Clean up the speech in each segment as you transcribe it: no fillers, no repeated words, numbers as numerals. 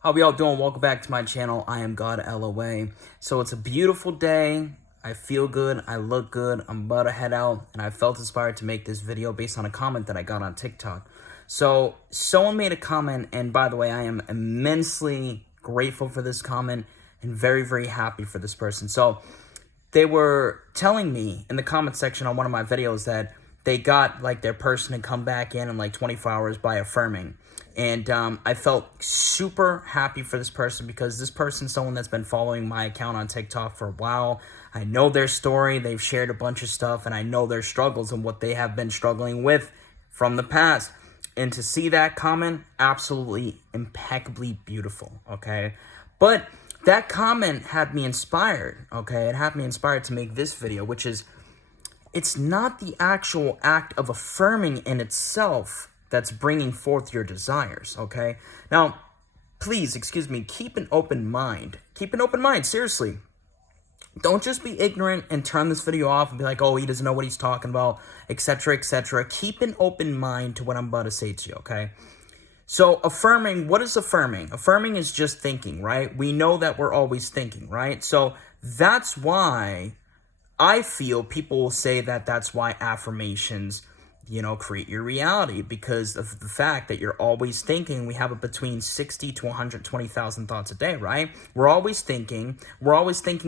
How we all doing? Welcome back to my channel. I am God LOA. So it's a beautiful day. I feel good. I look good. I'm about to head out, and I felt inspired to make this video based on a comment that I got on TikTok. So someone made a comment, and by the way, I am immensely grateful for this comment and very, very happy for this person. So they were telling me in the comment section on one of my videos that they got like their person to come back in like 24 hours by affirming. And I felt super happy for this person because this person is someone that's been following my account on TikTok for a while. I know their story. They've shared a bunch of stuff, and I know their struggles and what they have been struggling with from the past. And to see that comment, absolutely impeccably beautiful, okay? But that comment had me inspired, okay? It had me inspired to make this video, which is, it's not the actual act of affirming in itself that's bringing forth your desires, okay? Now, please, keep an open mind. Keep an open mind, seriously. Don't just be ignorant and turn this video off and be like, oh, he doesn't know what he's talking about, etc., etc. Keep an open mind to what I'm about to say to you, okay? So affirming, what is affirming? Affirming is just thinking, right? We know that we're always thinking, right? So that's why I feel people will say that that's why affirmations, create your reality, because of the fact that you're always thinking. We have between 60 to 120,000 thoughts a day, right? We're always thinking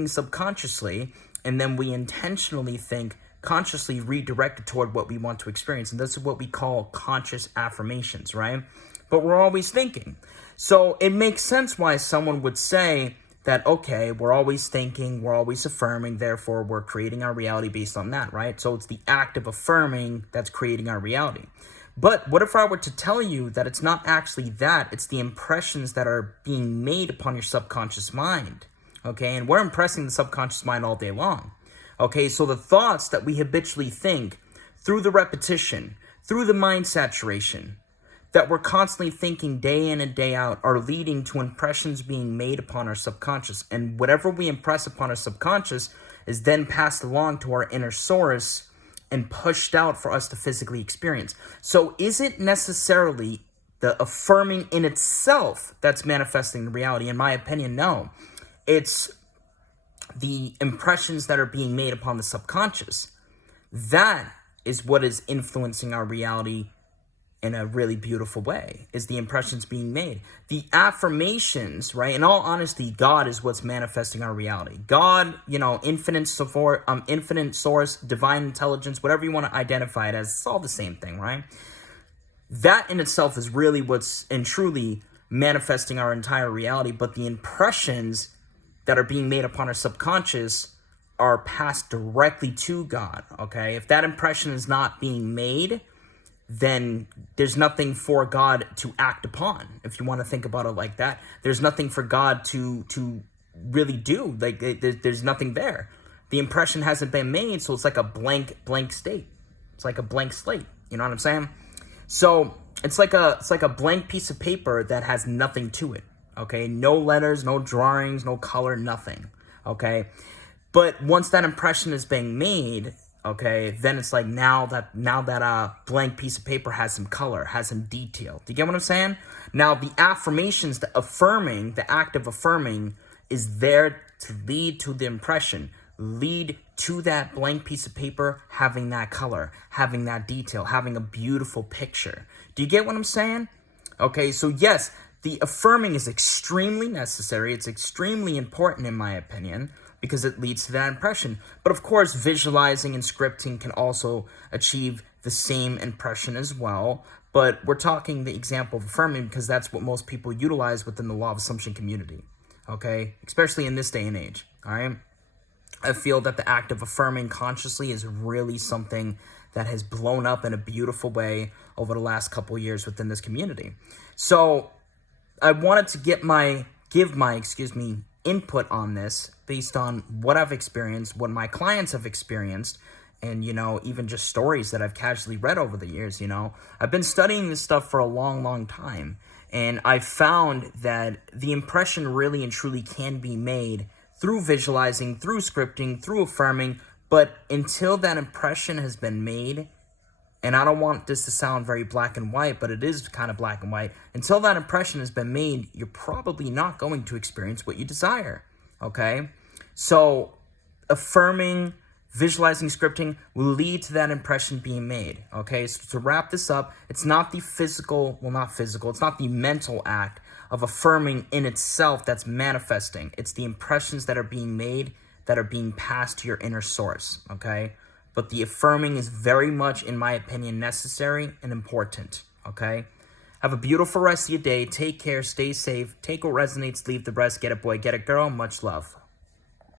subconsciously, and then we intentionally think consciously redirected toward what we want to experience. And this is what we call conscious affirmations, right? But we're always thinking. So it makes sense why someone would say that, okay, we're always thinking, we're always affirming, therefore we're creating our reality based on that, right? So it's the act of affirming that's creating our reality. But what if I were to tell you that it's not actually that, it's the impressions that are being made upon your subconscious mind, okay? And we're impressing the subconscious mind all day long, okay? So the thoughts that we habitually think through the repetition, through the mind saturation, that we're constantly thinking day in and day out are leading to impressions being made upon our subconscious. And whatever we impress upon our subconscious is then passed along to our inner source and pushed out for us to physically experience. So is it necessarily the affirming in itself that's manifesting the reality? In my opinion, no. It's the impressions that are being made upon the subconscious. That is what is influencing our reality in a really beautiful way, is the impressions being made. The affirmations, right? In all honesty, God is what's manifesting our reality. God, infinite source, divine intelligence, whatever you want to identify it as, it's all the same thing, right? That in itself is really what's and truly manifesting our entire reality, but the impressions that are being made upon our subconscious are passed directly to God, okay? If that impression is not being made, then there's nothing for God to act upon. If you want to think about it like that, there's nothing for God to really do. Like there's nothing there. The impression hasn't been made, so it's like a blank state. It's like a blank slate. You know what I'm saying? So it's like a blank piece of paper that has nothing to it. Okay, no letters, no drawings, no color, nothing. Okay, but once that impression is being made, okay, then it's like now that blank piece of paper has some color, has some detail. Do you get what I'm saying? Now the affirmations, the affirming, the act of affirming is there to lead to the impression, lead to that blank piece of paper having that color, having that detail, having a beautiful picture. Do you get what I'm saying? Okay, so yes, the affirming is extremely necessary. It's extremely important in my opinion, because it leads to that impression. But of course, visualizing and scripting can also achieve the same impression as well. But we're talking the example of affirming because that's what most people utilize within the law of assumption community, okay? Especially in this day and age, all right? I feel that the act of affirming consciously is really something that has blown up in a beautiful way over the last couple of years within this community. So I wanted to give my input on this based on what I've experienced, what my clients have experienced, and, even just stories that I've casually read over the years, I've been studying this stuff for a long, long time, and I found that the impression really and truly can be made through visualizing, through scripting, through affirming, but until that impression has been made, And I don't want this to sound very black and white, but it is kind of black and white. Until that impression has been made, you're probably not going to experience what you desire, okay? So affirming, visualizing, scripting will lead to that impression being made, okay? So to wrap this up, it's not the physical, well, not physical, it's not the mental act of affirming in itself that's manifesting. It's the impressions that are being made that are being passed to your inner source, okay? But the affirming is very much, in my opinion, necessary and important, okay? Have a beautiful rest of your day. Take care. Stay safe. Take what resonates. Leave the rest. Get it, boy. Get it, girl. Much love.